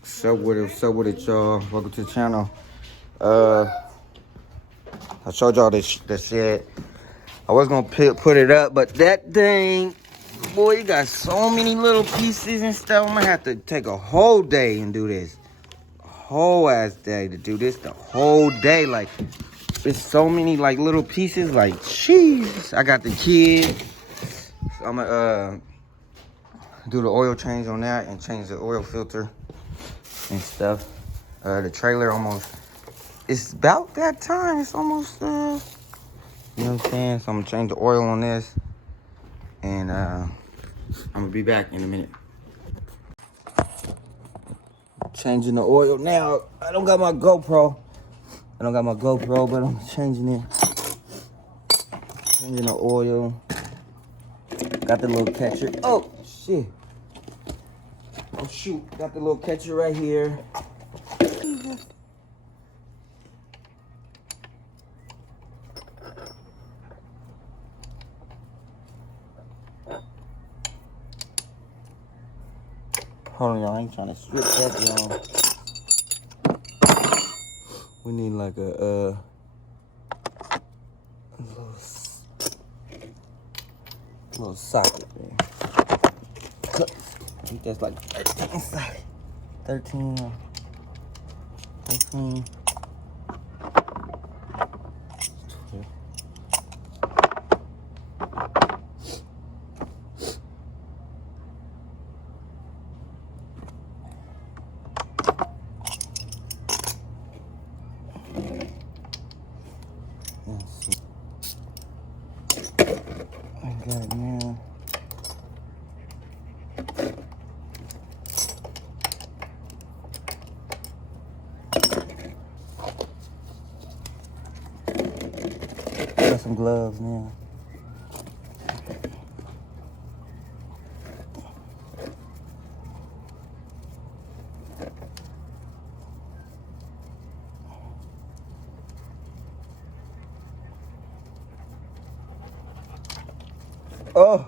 What's up with it, y'all? Welcome to the channel. I showed y'all this shit. I was gonna put it up, but that thing, boy, you got so many little pieces and stuff. I'm gonna have to take a whole day and do this. A whole ass day to do this the whole day. Like, it's so many like little pieces. Like, jeez. I got the kid. So I'm gonna do the oil change on that and change the oil filter and stuff. The trailer almost, it's about that time. It's almost, you know what I'm saying? So I'm gonna change the oil on this and I'm gonna be back in a minute. Changing the oil now. I don't got my GoPro, but I'm changing it. Changing the oil. Got the little catcher. Oh, shit. Oh, shoot. Got the little catcher right here. Hold on, y'all. I ain't trying to strip that, y'all. We need like a little socket there. I think that's like 13 socket. 13. Let's see. I got it now. Got some gloves now. Oh!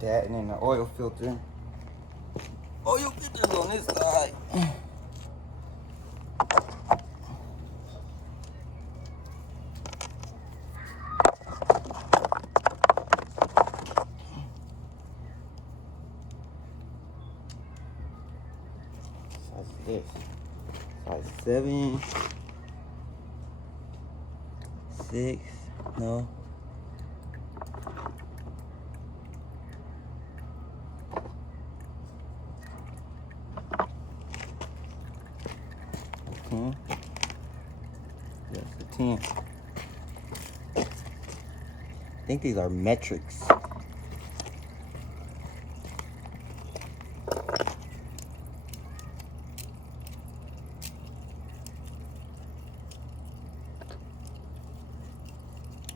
That and then the oil filter. Oil filter's on this side. This size 7, 6, no. Yes, a 10. I think these are metrics.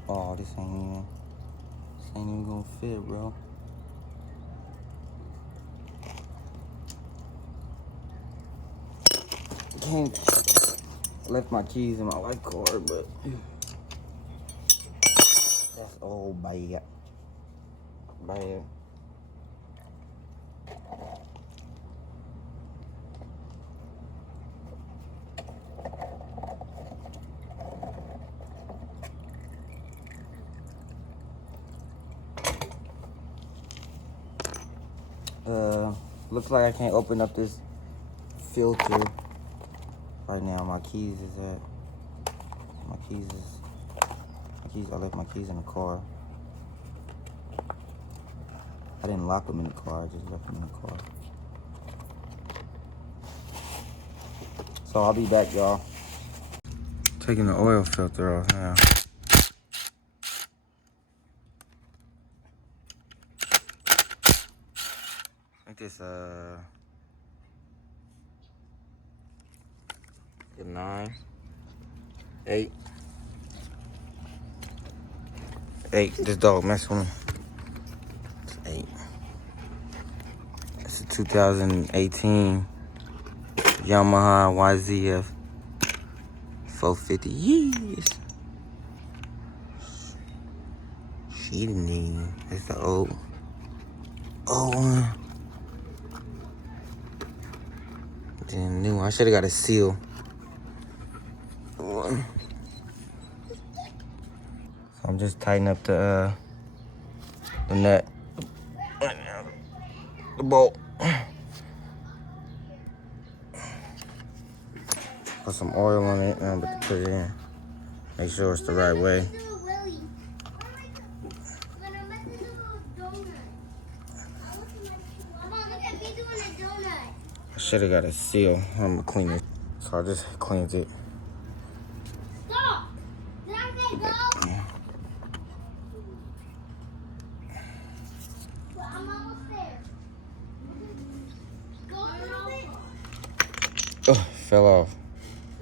Oh, this ain't even gonna fit, bro. I left my keys in my life car, but that's old bad. Looks like I can't open up this filter right now. My keys, I left my keys in the car. I didn't lock them in the car, I just left them in the car. So I'll be back, y'all. Taking the oil filter off now. I think it's a 9, 8. This dog mess with me. It's 8. It's a 2018 Yamaha yz450. Yes. She didn't need. It's the old one. Then new one. I should have got a seal. So I'm just tightening up the nut, the bolt. Put some oil on it and I'm about to put it in. Make sure it's the right way. I should have got a seal. I'm gonna clean it. So I just cleaned it. Stop! Did I say go? Well, I'm almost there. Go a little bit. Oh, fell off.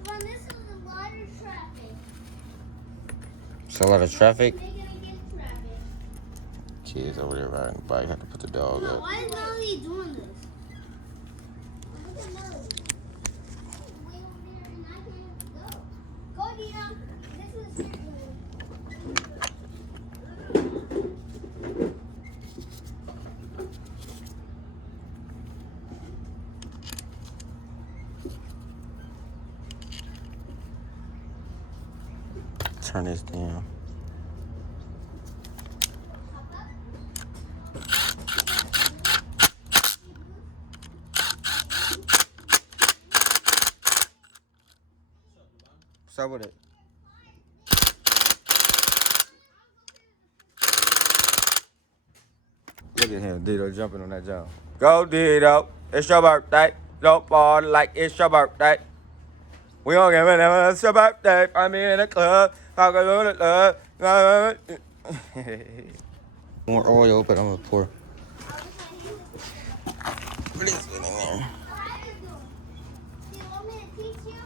Well, this is a lot of traffic. It's a lot of traffic. They're gonna get traffic. Kids over there riding the bike. Have to put the dog No, up. why is Melody doing this? Look at Melody. Way over there and I can't go. Go, Dina. This is... Turn this down. What's up with it? Look at him, Dito jumping on that jump. Go, Dito. It's your birthday. Don't party like it's your birthday. We don't give it. It's your birthday. I'm in the club. More oil, but I'm gonna pour. Put this in there. Do you want me to teach you?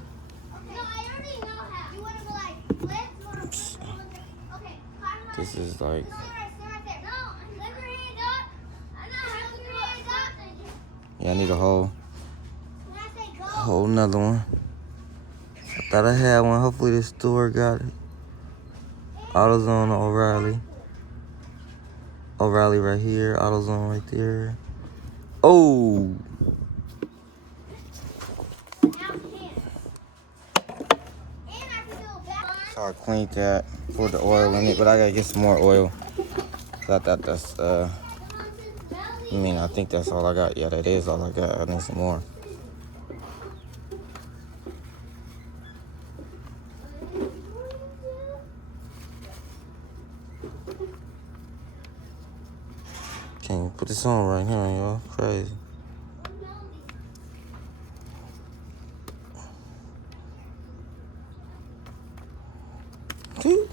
Okay. No, I already know how. You want to go like flip? You want to okay. This is like. Stay right there. No, lift your hand up. I'm not holding your hands up. Yeah, I need a whole When I say go. another one. I thought I had one. Hopefully this store got it. AutoZone O'Reilly. O'Reilly right here. AutoZone right there. Oh. So I cleaned that. Poured the oil in it, but I gotta get some more oil. So I thought that's I think that's all I got. Yeah, that is all I got. I need some more. Can't even put this on right here, y'all. Crazy. Cute.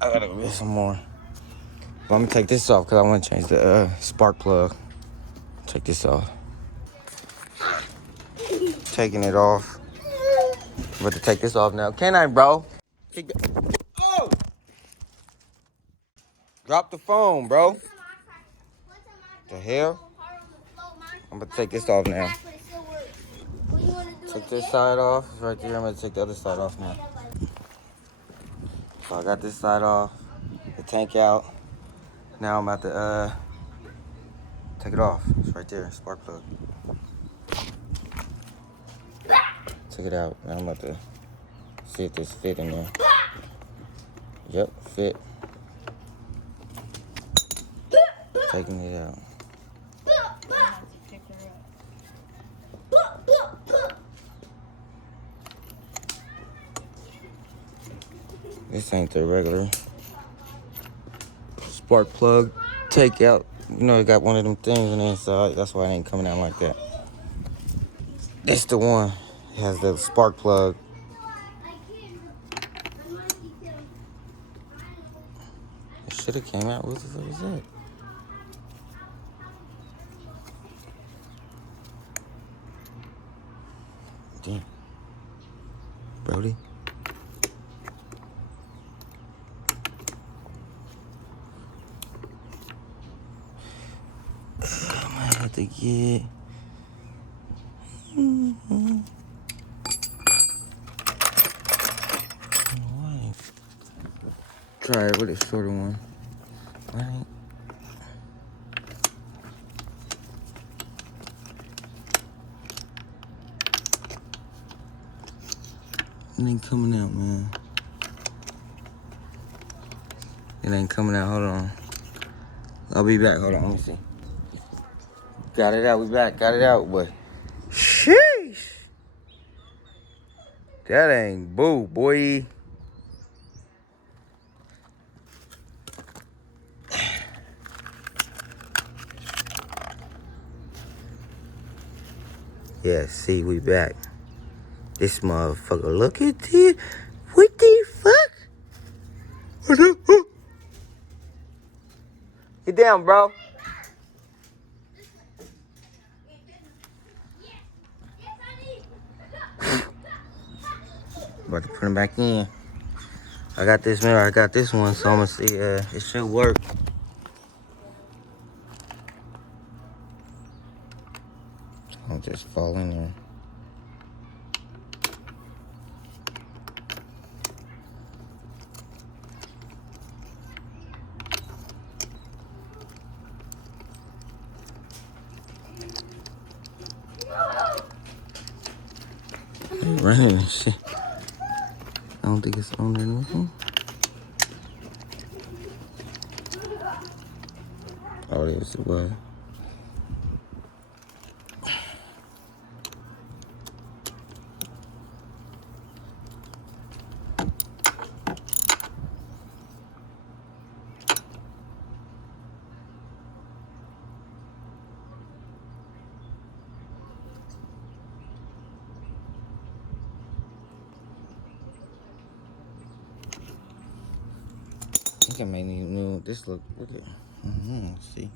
I gotta go get some more. But I'm gonna take this off because I want to change the spark plug. Take this off. Taking it off. I'm about to take this off now. Can I, bro? Oh! Drop the phone, bro. The hell? I'm gonna take this off now. Take this side off. It's right there. I'm gonna take the other side off now. So I got this side off. The tank out. Now I'm about to take it off. It's right there. Spark plug. Took it out. Now I'm about to see if this fit in there. Yep, fit. Taking it out. This ain't the regular spark plug take out. You know, it got one of them things on the inside. That's why it ain't coming out like that. This the one. It has the spark plug. It should have came out. What the fuck is that? Damn. Brody. I might have to get. Try it with a shorter one. Right. It ain't coming out, man. It ain't coming out. Hold on. I'll be back. Hold on. Let me see. Got it out. We back. Got it out, but sheesh. That ain't boo, boy. Yeah, see, we back. This motherfucker, look at this. What the fuck? What the fuck? Get down, bro. About to put him back in. I got this mirror. I got this one, so I'm gonna see. It should work. I'll just fall in there. Running and shit. I don't think it's on there nothing. Oh, yes, it was. I think I may need to move this look. Look at it. See.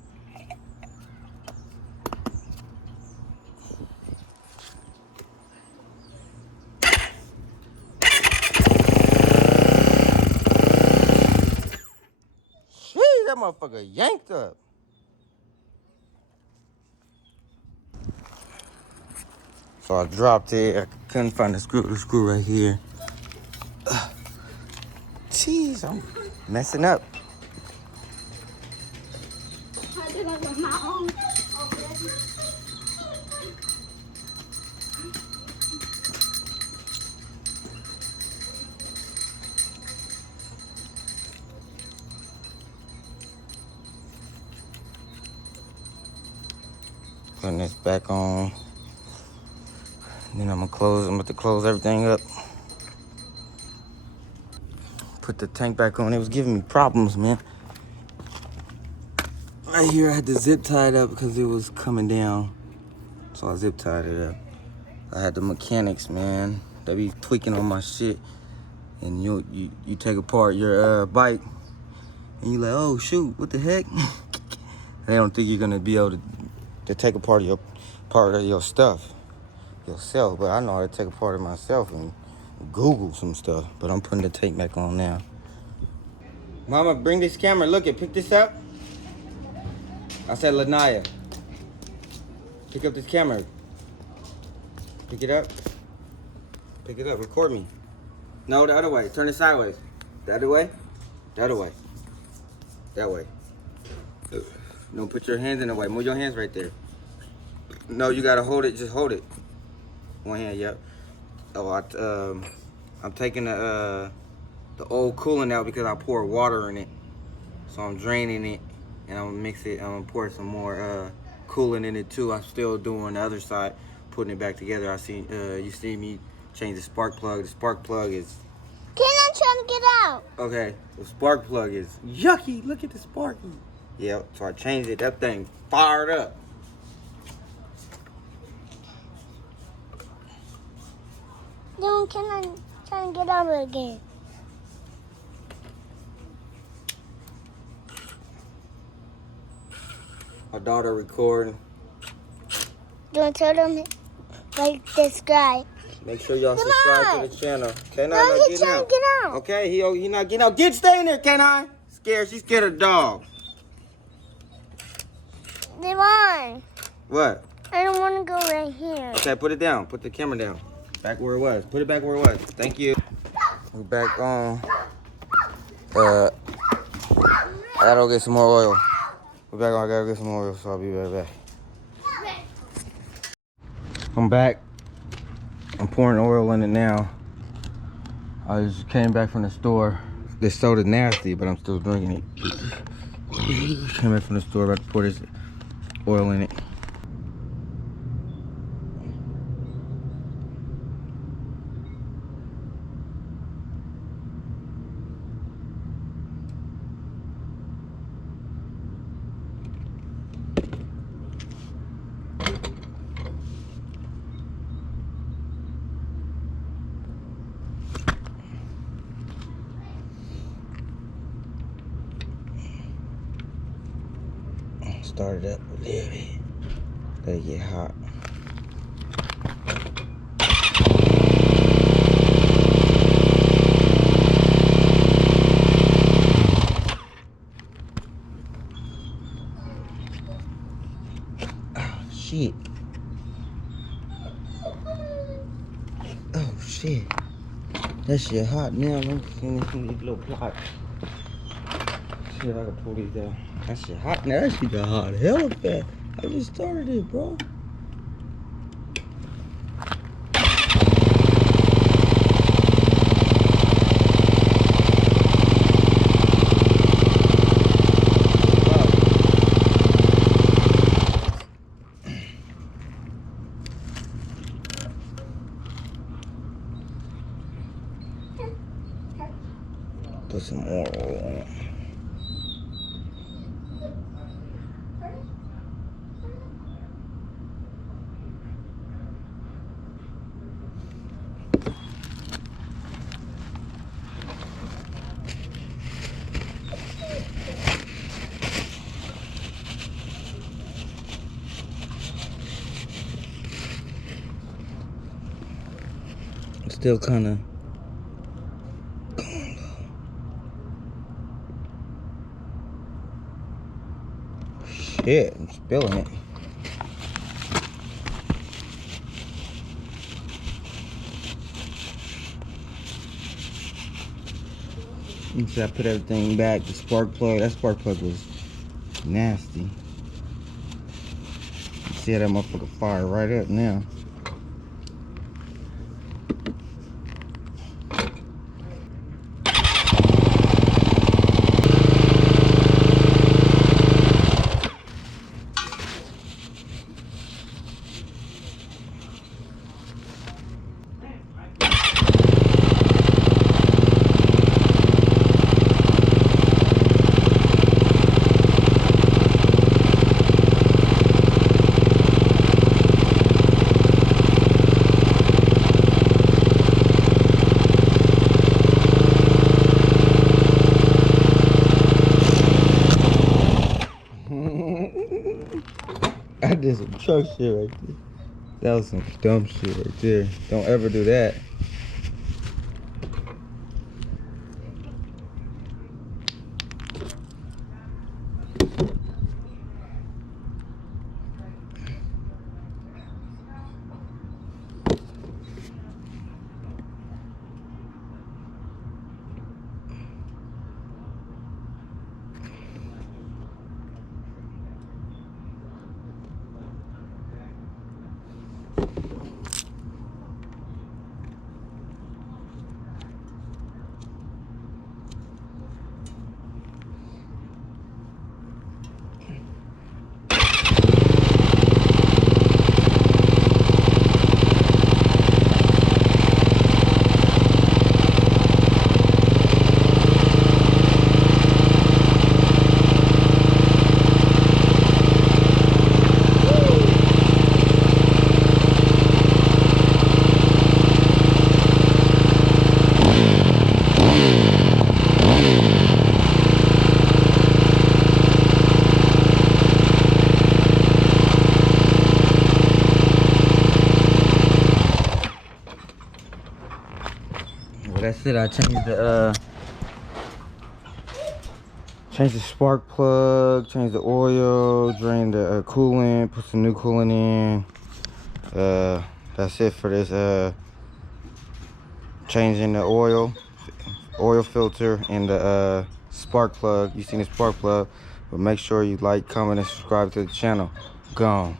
Gee, that motherfucker yanked up. So I dropped it. I couldn't find the screw right here. Jeez, I'm messing up. Putting this back on. Then I'm about to close everything up. Put the tank back on. It was giving me problems, man. Right here, I had to zip tie it up because it was coming down. So I zip tied it up. I had the mechanics, man. They be tweaking on my shit. And you take apart your bike. And you like, oh, shoot, what the heck? They don't think you're going to be able to take apart part of your stuff yourself. But I know how to take apart it myself and Google some stuff. But I'm putting the tape back on now. Mama, bring this camera. Look it. Pick this up. I said, Lanaya, pick up this camera. Pick it up. Pick it up. Record me. No, the other way. Turn it sideways. The other way. The other way. That way. Don't put your hands in the way. Move your hands right there. No, you gotta hold it. Just hold it. One hand. Yep. Oh, I'm taking the old coolant out because I poured water in it. So I'm draining it and I'm gonna mix it. I'm gonna pour some more coolant in it too. I'm still doing the other side, putting it back together. You see me change the spark plug. The spark plug is. Can I try to get out? Okay, the spark plug is yucky. Look at the sparky. Yep. So I changed it. That thing fired up. Then can I try to get out again? My daughter recording. Don't tell them like this guy. Make sure y'all Come subscribe on. to the channel. Canine No, not he's getting trying out. to get out. Okay, he not getting out. Stay in there, Canine. Scared. She's scared of dogs. Devon, What? I don't want to go right here. Okay, put it down. Put the camera down. Back where it was. Put it back where it was. Thank you. We're back on. I gotta go get some more oil. We're back on. I gotta get some more oil, so I'll be right back. I'm back. I'm pouring oil in it now. I just came back from the store. This soda's nasty, but I'm still drinking it. Came back from the store, about to pour this oil in it. Start it up a little bit. Let it get hot. Oh shit. Oh shit. That shit hot now. Let me finish these little pots. See if I can pull these down. That shit hot now. That shit got hot hella fast. I just started it, bro. Put some more oil on it. Still kind of shit, I'm spilling it. Once I put everything back, the spark plug, that spark plug was nasty. You see how that motherfucker fire right up now. I did some truck shit right there. That was some dumb shit right there. Don't ever do that. But that's it. I changed the spark plug, changed the oil, drained the coolant, put some new coolant in. That's it for this changing the oil filter and the spark plug. You seen the spark plug, but make sure you like, comment, and subscribe to the channel. Gone.